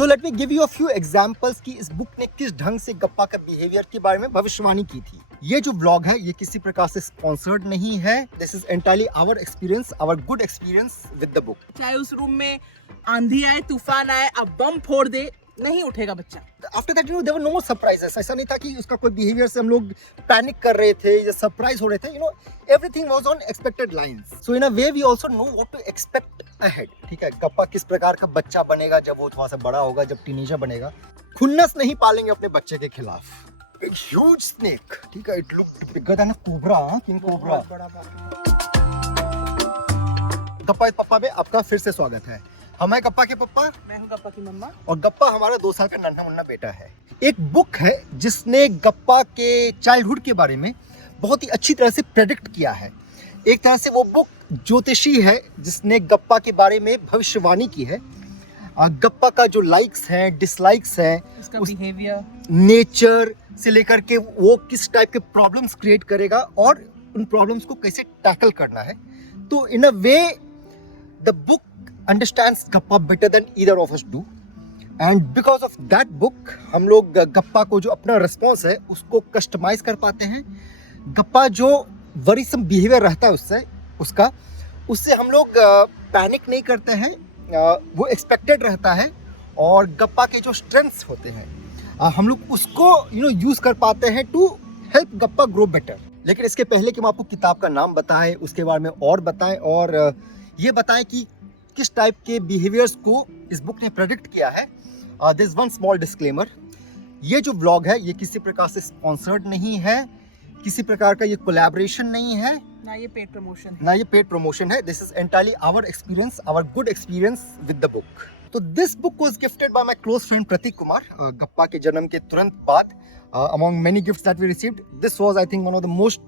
So let me give you a few examples कि इस book ने किस ढंग से गप्पा का बिहेवियर के बारे में भविष्यवाणी की थी। ये जो व्लॉग है ये किसी प्रकार से स्पॉन्सर्ड नहीं है। This is entirely our experience, our good experience with the book. चाहे उस रूम में आंधी आए, तूफान आए, अब बम फोड़ दे, नहीं उठेगा बच्चा। After that there were no more surprises. ऐसा नहीं था कि उसका कोई बिहेवियर से हम लोग पैनिक कर रहे थे या सरप्राइज हो रहे थे। Everything was on expected lines. So in a way we also know what to expect ahead. ठीक है, गप्पा किस प्रकार का बच्चा बनेगा जब वो थोड़ा सा बड़ा होगा, जब टीनेजर बनेगा। खुन्नस नहीं पालेंगे अपने बच्चे के खिलाफ। एक ह्यूज स्नेक, ठीक है, it looked bigger than a cobra, king cobra. गप्पा पप्पा में आपका फिर से स्वागत है। हम हैं गप्पा के पप्पा, मैं हूँ गप्पा की मम्मा, और गप्पा हमारा 2 साल का नन्हा मुन्ना बेटा है। एक बुक है जिसने गप्पा के चाइल्डहुड के बारे में बहुत ही अच्छी तरह से प्रेडिक्ट किया है। एक तरह से वो बुक ज्योतिषी है जिसने गप्पा के बारे में भविष्यवाणी की है। गप्पा का जो लाइक्स हैं, डिसलाइक्स हैं, उसका बिहेवियर, नेचर से लेकर के वो किस टाइप के प्रॉब्लम्स क्रिएट करेगा और उन प्रॉब्लम्स को कैसे टैकल करना है। तो इन a way the book understands गप्पा better than either of us do, and because of that book हम लोग गप्पा को जो अपना रिस्पॉन्स है उसको कस्टमाइज कर पाते हैं। गप्पा जो वरीसम बिहेवियर रहता है उससे हम लोग पैनिक नहीं करते हैं, वो एक्सपेक्टेड रहता है। और गप्पा के जो स्ट्रेंथ्स होते हैं हम लोग उसको यूज कर पाते हैं टू हेल्प गप्पा ग्रो बेटर। लेकिन इसके पहले कि हम आपको किताब का नाम बताएं, उसके बारे में और बताएं और ये बताएं कि किस टाइप के बिहेवियर्स को इस बुक ने प्रेडिक्ट किया है। दिस वन स्मॉल डिस्क्लेमर, ये जो व्लॉग है ये किसी प्रकार से स्पॉन्सर्ड नहीं है, किसी प्रकार का ये कोलैबोरेशन नहीं है, ना ये पेड प्रमोशन है। This is entirely our experience, our good experience with the book. तो this book was gifted by my close friend Prateek Kumar. Gappa के जन्म के तुरंत बाद among many gifts that we received, this was I think one of the most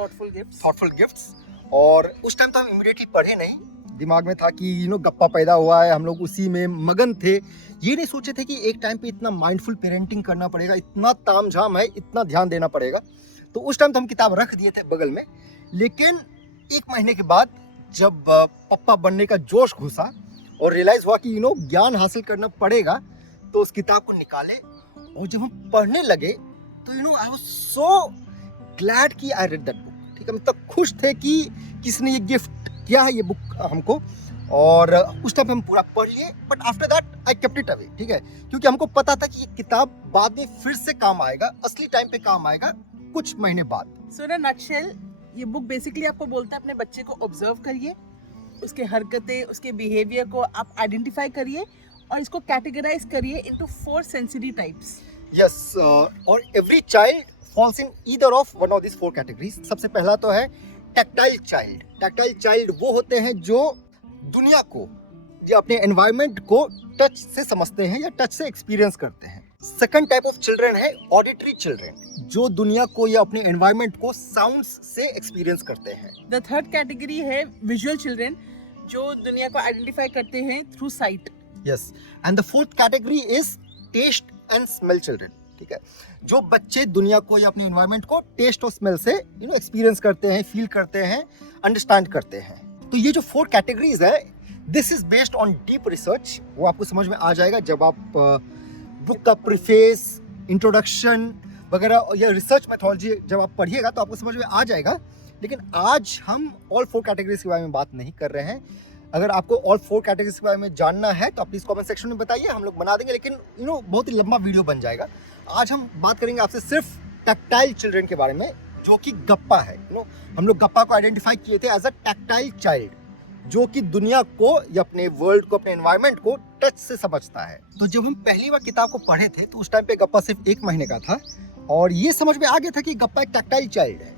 thoughtful gifts. और उस time तो हम इमीडिएटली पढ़े नहीं, दिमाग में था कि गप्पा पैदा हुआ है, हम लोग उसी में मगन थे। ये नहीं सोचे थे कि एक टाइम पे इतना माइंडफुल पेरेंटिंग करना पड़ेगा, इतना तामझाम है, इतना ध्यान देना पड़ेगा। तो उस टाइम तो हम किताब रख दिए थे बगल में। लेकिन 1 महीने के बाद जब पप्पा बनने का जोश घुसा और रियलाइज हुआ कि ज्ञान हासिल करना पड़ेगा, तो उस किताब को निकाले और जब हम पढ़ने लगे तो आई वाज सो ग्लैड कि आई रेड दैट बुक। ठीक है, मतलब खुश थे कि किसने ये गिफ्ट किया है ये बुक हमको। और उस टाइम हम पूरा पढ़ लिए, but after that I kept it away. ठीक है, क्योंकि हमको पता था कि ये किताब बाद में फिर से काम आएगा, असली टाइम पे काम आएगा कुछ महीने बाद। सो इन अ नटशेल ये बुक बेसिकली आपको बोलता है अपने बच्चे को ऑब्जर्व करिए, उसके हरकतें, उसके बिहेवियर को आप आइडेंटिफाई करिए और इसको कैटेगराइज करिए इनटू 4 सेंसरी टाइप्स। यस, और every child falls in either of one of this 4 categories. सबसे पहला तो है टैक्टाइल चाइल्ड। टैक्टाइल चाइल्ड वो होते हैं जो दुनिया को या अपने एनवायरनमेंट को टच से समझते हैं या टच से एक्सपीरियंस करते हैं। सेकंड टाइप ऑफ चिल्ड्रन है ऑडिटरी चिल्ड्रन, जो दुनिया को या अपने एनवायरनमेंट को साउंड्स से एक्सपीरियंस करते हैं। द थर्ड कैटेगरी है विजुअल चिल्ड्रन, जो दुनिया को आइडेंटिफाई करते हैं through sight. Yes, and the fourth category is taste and smell children. ठीक है, जो बच्चे दुनिया को या अपने एनवायरनमेंट को टेस्ट और स्मेल से एक्सपीरियंस करते हैं, फील करते हैं, अंडरस्टैंड करते हैं। तो ये जो 4 कैटेगरीज है, this is based on deep research. वो आपको समझ में आ जाएगा जब आप बुक का प्रीफेस, इंट्रोडक्शन वगैरह या रिसर्च मेथोडोलॉजी जब आप पढ़िएगा तो आपको समझ में आ जाएगा। लेकिन आज हम ऑल 4 कैटेगरीज के बारे में बात नहीं कर रहे हैं। अगर आपको ऑल 4 कैटेगरीज के बारे में जानना है तो आप प्लीज कमेंट सेक्शन में बताइए, हम लोग बना देंगे। लेकिन बहुत ही लंबा वीडियो बन जाएगा। आज हम बात करेंगे आपसे सिर्फ टैक्टाइल चिल्ड्रन के बारे में, जो कि गप्पा है। हम लोग गप्पा को आइडेंटिफाई किए थे एज अ टैक्टाइल चाइल्ड, जो कि दुनिया को या अपने वर्ल्ड को, अपने एनवायरनमेंट को टच से समझता है। तो जब हम पहली बार किताब को पढ़े थे तो उस टाइम पे गप्पा सिर्फ 1 महीने का था और ये समझ में आ गया था कि गप्पा एक टैक्टाइल चाइल्ड है।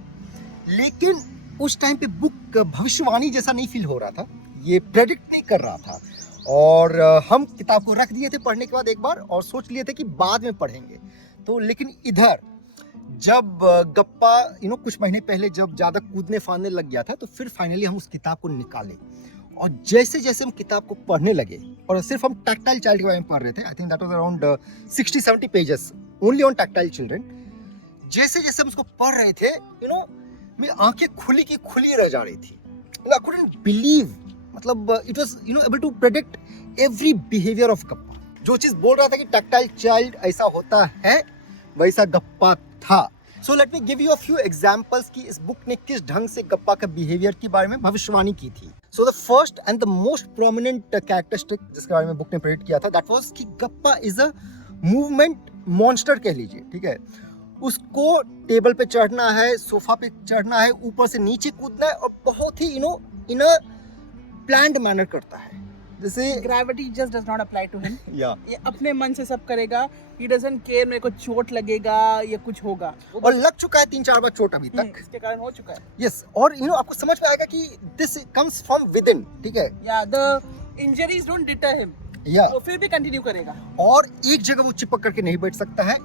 लेकिन उस टाइम पे बुक भविष्यवाणी जैसा नहीं फील हो रहा था, ये प्रेडिक्ट नहीं कर रहा था। और हम किताब को रख दिए थे पढ़ने के बाद एक बार और सोच लिए थे कि बाद में पढ़ेंगे। तो लेकिन इधर जब गप्पा कुछ महीने पहले जब ज़्यादा कूदने फांदने लग गया था, तो फिर फाइनली हम उस किताब को निकाले और जैसे जैसे हम किताब को पढ़ने लगे, और सिर्फ हम टैक्टाइल चाइल्ड के बारे में पढ़ रहे थे, I think that was around 60-70 pages only on tactile children. जैसे जैसे हम उसको पढ़ रहे थे, मेरी आंखें खुली की खुली रह जा रही थी। I couldn't believe, मतलब it was able to predict every behaviour of गप्पा। जो चीज बोल रहा था कि टैक्टाइल चाइल्ड ऐसा होता है, वैसा गप्पा था। So let me give you a few examples कि इस बुक ने किस ढंग से गप्पा का बिहेवियर के बारे में भविष्यवाणी की थी। So the first and the most prominent characteristic जिसके बारे में बुक ने प्रेडिक्ट किया था, दैट वाज कि गप्पा इज अ मूवमेंट मॉन्स्टर कह लीजिए, ठीक है। उसको टेबल पे चढ़ना है, सोफा पे चढ़ना है, ऊपर से नीचे कूदना है और बहुत ही इन अ प्लान्ड मैनर करता है। जैसे gravity just does not apply to him. या ये अपने मन से सब करेगा, ही डजंट केयर मेरे को चोट लगेगा या कुछ होगा। और लग चुका है 3-4 बार चोट अभी तक, इसके कारण हो चुका है। यस। और आपको समझ में आएगा कि this comes from with in, ठीक है। या the injuries don't deter him, या वो फिर भी कंटिन्यू करेगा। और एक जगह वो चिपक करके नहीं बैठ सकता है।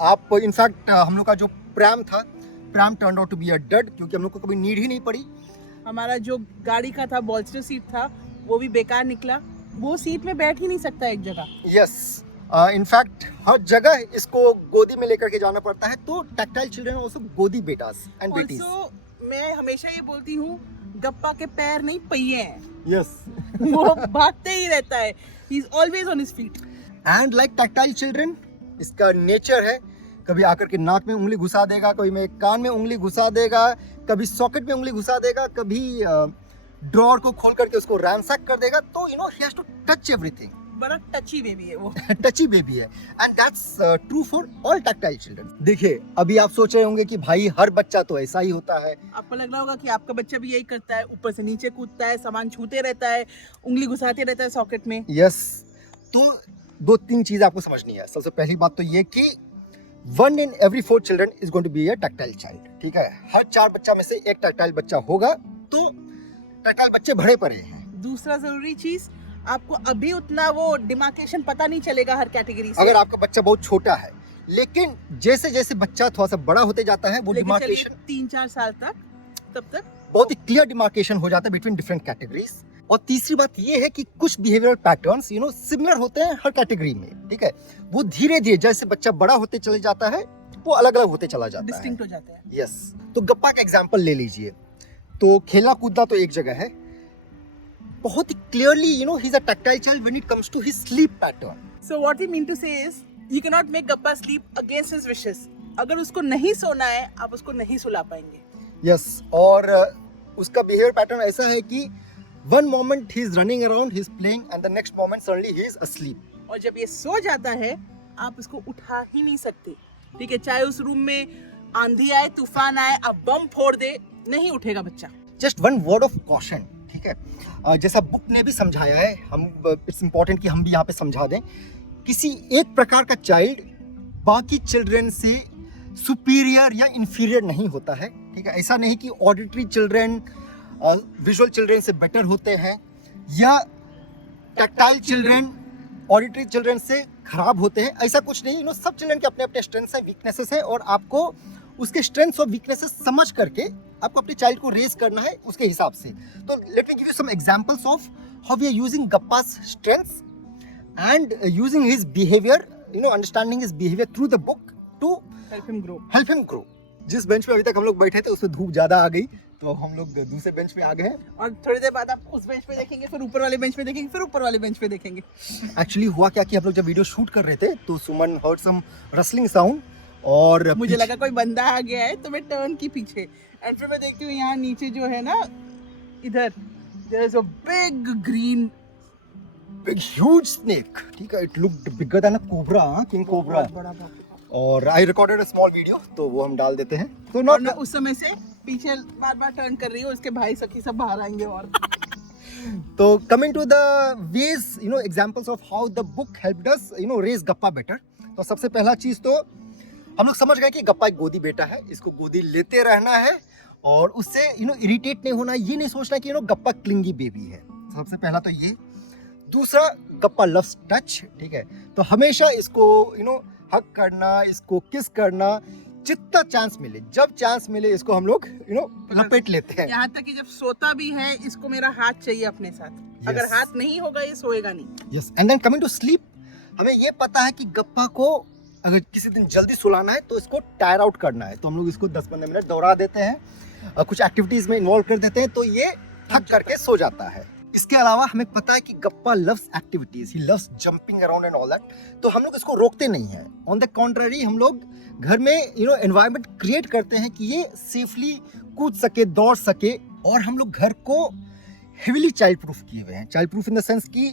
आप इनफैक्ट हम लोग का जो प्रैम था, pram turn out to be a dud, क्योंकि हम लोग को कभी नीड ही नहीं पड़ी। हमारा जो गाड़ी का था बॉल्स्टर सीट था, वो भी बेकार निकला। वो सीट में बैठ ही नहीं सकता एक जगह। यस, इनफैक्ट हर जगह इसको गोदी में लेकर के जाना पड़ता है। तो टैक्टाइल चिल्ड्रन आल्सो गोदी बेटास एंड बेटीज। ऑल्सो मैं हमेशा ये बोलती हूँ, गप्पा के पैर नहीं पहिए हैं। यस, वो भागते ही रहता है, he is always on his feet. And like tactile children, इसका नेचर है, कभी आकर के नाक में उंगली घुसा देगा, कभी मेरे कान में उंगली घुसा देगा, कभी सॉकेट में उंगली घुसा देगा, कभी ड्रॉअर को खोल करके उसको रैंसैक कर देगा। तो he has to touch everything. बड़ा टची बेबी है वो। टची बेबी है, and that's true for all tactile children. देखिए, अभी आप सोच रहे होंगे कि भाई हर बच्चा तो ऐसा ही होता है। आपको लग रहा होगा कि आपका बच्चा भी यही करता है, ऊपर से नीचे कूदता है, सामान छूते रहता है, उंगली घुसाते रहता है सॉकेट में। यस, तो 2-3 चीजें आपको समझनी है। सबसे पहली बात तो ये कि 1 in every 4 children is going to be a tactile child, ठीक है। हर 4 बच्चा में से एक टैक्टाइल बच्चा होगा। तो टैक्टाइल बच्चे भरे पड़े हैं। दूसरा जरूरी चीज, आपको अभी उतना वो डिमार्केशन पता नहीं चलेगा हर कैटेगरी से। अगर आपका बच्चा बहुत छोटा है, लेकिन जैसे जैसे बच्चा थोड़ा सा बड़ा होते जाता है, वो डिमार्केशन 3-4 साल तक, तब तक बहुत ही क्लियर डिमार्केशन हो जाता है बिटवीन डिफरेंट कैटेगरीज। और तीसरी बात ये है कि कुछ बिहेवियरल पैटर्न्स सिमिलर होते हैं हर कैटेगरी में, ठीक है। वो धीरे धीरे जैसे बच्चा बड़ा होते चले जाता है, वो अलग अलग होते चला जाता है, डिस्टिंक्ट हो जाता है। यस। तो गप्पा का एग्जांपल ले लीजिए। तो खेलना कूदना तो एक जगह है, बहुत ही clearly he is a tactile child when it comes to his sleep pattern. So what we mean to say is, you can not make Gappa sleep against his wishes. अगर उसको नहीं सोना है, आप उसको नहीं सुला पाएंगे। यस, और उसका बिहेवियर पैटर्न ऐसा है कि one moment he is running around, he is playing, and the next moment suddenly he is asleep. और जब ये सो जाता है, आप उसको उठा ही नहीं सकते, ठीक है। चाहे उस रूम में आंधी आए, तूफान आए, आप बम फोड़ दे, नहीं उठेगा बच्चा। Just one word of caution, ठीक है। जैसा बुक ने भी समझाया है, हम इट्स इम्पोर्टेंट कि हम भी यहाँ पे समझा दें। किसी एक प्रकार का चाइल्ड बाकी चिल्ड्रन से सुपीरियर या इंफीरियर नहीं होता है, ठीक है। ऐसा नहीं कि ऑडिटरी चिल्ड्रन विजुअल चिल्ड्रन से बेटर होते हैं, या टैक्टाइल चिल्ड्रन ऑडिटरी चिल्ड्रन से खराब होते हैं, ऐसा कुछ नहीं। सब चिल्ड्रन के अपने अपने स्ट्रेंथ्स हैं, वीकनेसेस हैं, और आपको उसके स्ट्रेंथ्स और वीकनेसेस समझ करके आपको अपने चाइल्ड को रेज करना है उसके हिसाब से। तो let me give you some examples of how we are using Gappa's strengths and using his behaviour, understanding his behaviour through the book to help him grow. जिस बेंच पे अभी तक हम लोग बैठे थे उसमें धूप ज्यादा आ गई, तो हम लोग दूसरे बेंच पे आ गए हैं। और थोड़ी देर बाद आप उस बेंच पे देखेंगे, फिर ऊपर वाले बेंच पे देखेंगे, फिर ऊपर वाले बेंच पे देखेंगे। एक्चुअली हुआ क्या कि हम लोग जब वीडियो शूट कर रहे थे, तो सुमन हर्ड सम रसलिंग साउंड, और मुझे लगा कोई बंदा आ गया है, तो मैं टर्न की पीछे, एंड फिर मैं देखती हूँ यहाँ नीचे जो है ना, इधर there is a big green big huge snake, ठीक है। It looked bigger than a cobra, king cobra. और I recorded a small video, तो वो हम डाल देते हैं। तो और मैं उस समय से पीछे बार बार टर्न कर रही हूँ, उसके भाई सखी सब बाहर आएंगे। और तो coming to the ways, examples of how the book helped us raise गप्पा बेटर। तो सबसे पहला चीज तो हम लोग समझ गए कि गप्पा एक गोदी बेटा है, इसको गोदी लेते रहना है, और उससे इरिटेट नहीं होना, ये नहीं सोचना कि गप्पा क्लिंगी बेबी है। सबसे पहला तो ये। दूसरा, गप्पा लव्स टच, ठीक है। तो हमेशा इसको हक करना, इसको किस करना, जितना चांस मिले, जब चांस मिले, इसको हम लोग लपेट लेते हैं। यहाँ तक कि जब सोता भी है, इसको मेरा हाथ चाहिए अपने साथ। अगर हाथ नहीं होगा, ये सोएगा नहीं। Yes, and then coming to sleep, हमें ये पता है कि गप्पा को अगर किसी दिन जल्दी सुलाना है, तो इसको टायर आउट करना है, तो हम लोग इसको 10-15 मिनट दौड़ा देते हैं, कुछ एक्टिविटीज में इन्वॉल्व कर देते हैं, तो ये थक करके सो जाता है। इसके अलावा हमें पता है कि गप्पा loves activities, he loves jumping around and all that, तो हम लोग इसको रोकते नहीं हैं। ऑन द कॉन्ट्ररी हम लोग घर में एनवायरनमेंट क्रिएट करते हैं कि ये सेफली कूद सके, दौड़ सके, और हम लोग घर को हेविली चाइल्ड प्रूफ किए हुए हैं। Child proof in the sense कि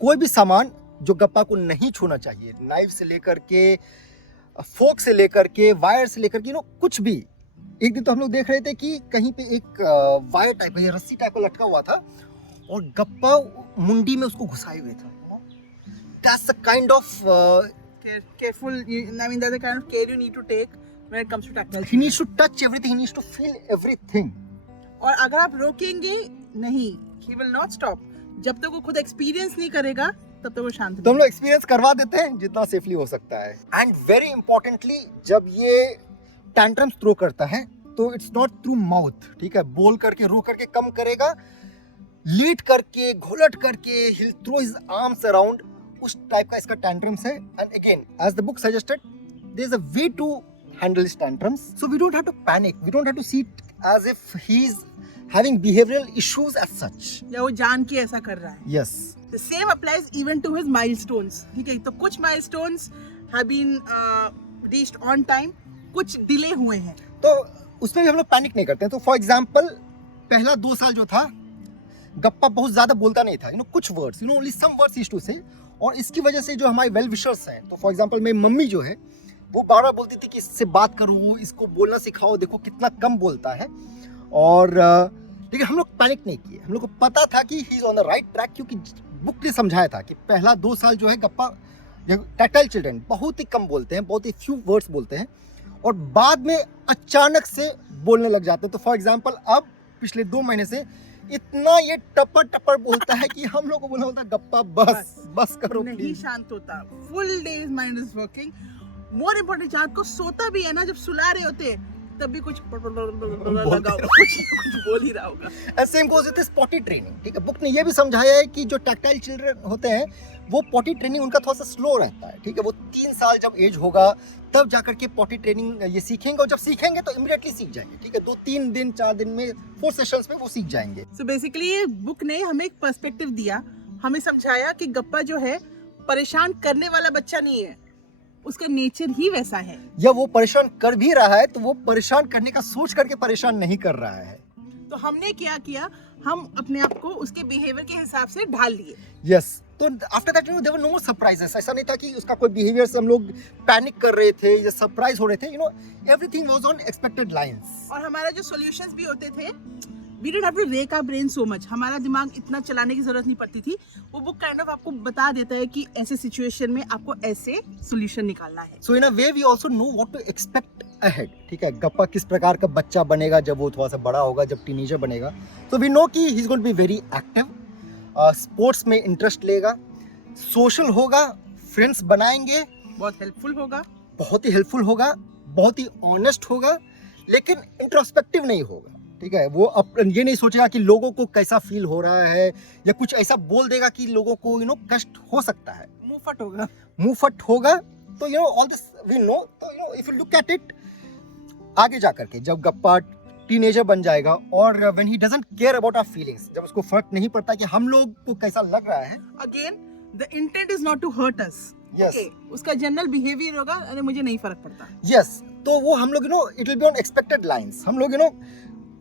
कोई भी सामान जो गप्पा को नहीं छूना चाहिए, नाइफ से लेकर के, फोक से लेकर के, वायर से लेकर के, कुछ भी। एक दिन तो हम लोग देख रहे थे कि कहीं पे एक वायर टाइप का या रस्सी टाइप का लटका हुआ था और गप्पा मुंडी में उसको घुसाए हुए था। That's the kind of careful. I mean, that's the kind of care you need to take when it comes to tactile. he needs to touch everything, he needs to feel everything. और अगर आप रोकेंगे नहीं, he will not stop. जब तक वो खुद experience नहीं करेगा तब तक वो शांत तो हम लोग एक्सपीरियंस करवा देते हैं जितना सेफली हो सकता है। एंड वेरी इंपॉर्टेंटली, जब ये टैंट्रम्स थ्रो करता है तो इट्स नॉट थ्रू माउथ, ठीक है, बोल करके, रो करके कम करेगा, लीड करके, घोलट करके, he'll throw his arms around, उस टाइप का इसका टैंट्रम्स है। And again, as the book suggested, there is a way to handle his tantrums, so we don't have to panic, we don't have to see it as if he is having behavioural issues as such, या वो जान के ऐसा कर रहा है। Yes, The same applies even to his milestones. ठीक है, तो कुछ milestones have been reached on time, कुछ डिले हुए हैं, तो उसमें भी हम लोग पैनिक नहीं करते हैं। तो फॉर एग्जाम्पल, पहला 2 साल जो था, गप्पा बहुत ज्यादा बोलता नहीं था, कुछ words, only some words used to say, और इसकी वजह से जो हमारे वेल विशर्स हैं, तो फॉर एग्जाम्पल मेरी मम्मी जो है वो बार बार बोलती थी कि इससे बात करो, इसको बोलना सिखाओ, देखो कितना कम बोलता है। और लेकिन हम लोग पैनिक नहीं किए, हम लोग को पता था कि he is on the right track, क्योंकि बुक ने समझाया था कि पहला 2 साल जो है गप्पा, टैक्टाइल चिल्ड्रन बहुत ही कम बोलते हैं, बहुत ही फ्यू वर्ड्स बोलते हैं, और बाद में अचानक से बोलने लग जाते हैं। तो फॉर एग्जाम्पल अब पिछले 2 महीने से इतना ये टपर टपर बोलता है कि हम लोग को बोलना होता है गप्पा बस करो नहीं प्लीज। शांत होता, full day mind is working. More important, रात को सोता भी है ना, जब सुला रहे होते हैं तब भी कुछ लगाओ, कुछ बोल ही रहा होगा। And same goes with potty training, ठीक है। बुक ने ये भी समझाया है कि जो टैक्टाइल चिल्ड्रन होते हैं वो पॉटी ट्रेनिंग उनका थोड़ा सा स्लो रहता है, ठीक है। वो 3 साल जब एज होगा तब जाकर के पॉटी ट्रेनिंग ये सीखेंगे, और जब सीखेंगे तो इमीडिएटली सीख जाएंगे, ठीक है। 2-3 दिन 4 दिन में 4 सेशंस में वो सीख जाएंगे। सो बेसिकली ये बुक ने हमें एक पर्सपेक्टिव दिया, हमें समझाया कि गप्पा जो है परेशान करने वाला बच्चा नहीं है, उसका नेचर ही वैसा है। या वो परेशान कर भी रहा है तो वो परेशान करने का सोच करके परेशान नहीं कर रहा है। तो हमने क्या किया, हम अपने आप को उसके बिहेवियर के हिसाब से ढाल लिए। यस, तो after that there were no more surprises. ऐसा नहीं था कि उसका कोई बिहेवियर से हम लोग पैनिक कर रहे थे या सरप्राइज हो रहे थे, everything was on expected lines. और हमारा जो सॉल्यूशंस भी होते थे, we didn't have to rake our brain so much, हमारा दिमाग इतना चलाने की जरूरत नहीं पड़ती थी। वो बुक काइंड ऑफ आपको बता देता है कि ऐसे सिचुएशन में आपको ऐसे सॉल्यूशन निकालना है। So in a way we also know what to expect ahead, ठीक है। गप्पा किस प्रकार का बच्चा बनेगा जब वो थोड़ा सा बड़ा होगा, जब टीनेजर बनेगा। तो वी नो कि he is going to be very active, sports में इंटरेस्ट लेगा, सोशल होगा, फ्रेंड्स बनाएंगे, बहुत हेल्पफुल होगा, बहुत ही हेल्पफुल होगा, बहुत ही ऑनेस्ट होगा, लेकिन इंट्रोस्पेक्टिव नहीं होगा, ठीक है। वो ये नहीं सोचेगा कि लोगों को कैसा फील हो रहा है, या कुछ ऐसा बोल देगा कि लोगों को कष्ट हो सकता है, मुंह फट होगा। तो ऑल दिस वी नो। तो if you look at it, आगे जाकर के जब गप्पा टीनेजर बन जाएगा और when he doesn't care about our feelings, जब उसको फर्क नहीं पड़ता कि हम लोग को कैसा लग रहा है, again the intent is not to hurt us, yes, उसका जनरल बिहेवियर होगा, अरे मुझे नहीं फर्क पड़ता, यस। तो वो हम लोग it will be on expected lines. हम लोग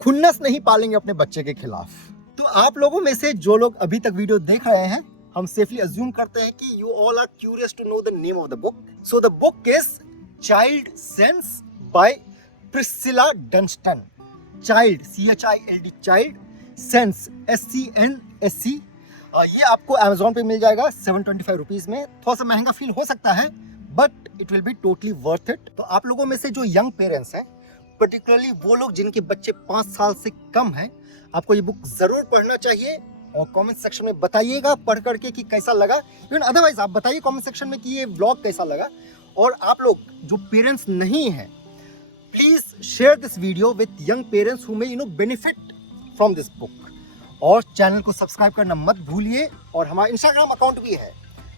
खुन्नस नहीं पालेंगे अपने बच्चे के खिलाफ। तो आप लोगों में से जो लोग अभी तक वीडियो देख रहे हैं, हम सेफली अज्यूम करते हैं कि you all are curious to know the name of the book. So the book is child sense by Priscilla Dunston. Child, CHILD, child, sense, SCNSC। ये आपको अमेजोन पे मिल जाएगा 725 रुपीज में। थोड़ा सा महंगा फील हो सकता है, but it will be totally worth it. तो आप लोगों में से जो यंग पेरेंट्स हैं, पर्टिकुलरली वो लोग जिनके बच्चे 5 साल से कम हैं, आपको ये बुक जरूर पढ़ना चाहिए, और कमेंट सेक्शन में बताइएगा पढ़ करके कि कैसा लगा। इवन अदरवाइज आप बताइए कमेंट सेक्शन में कि ये व्लॉग कैसा लगा। और आप लोग जो पेरेंट्स नहीं हैं, please share this video with young parents who may benefit from this book. और चैनल को सब्सक्राइब करना मत भूलिए। और हमारा इंस्टाग्राम अकाउंट भी है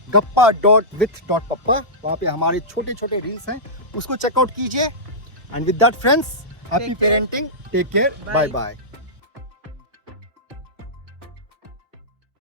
gappa.with.papa, वहाँ पे हमारे छोटे छोटे रील्स हैं, उसको चेकआउट कीजिए। And with that, friends, happy Take care. parenting. Take care. Bye. Bye bye.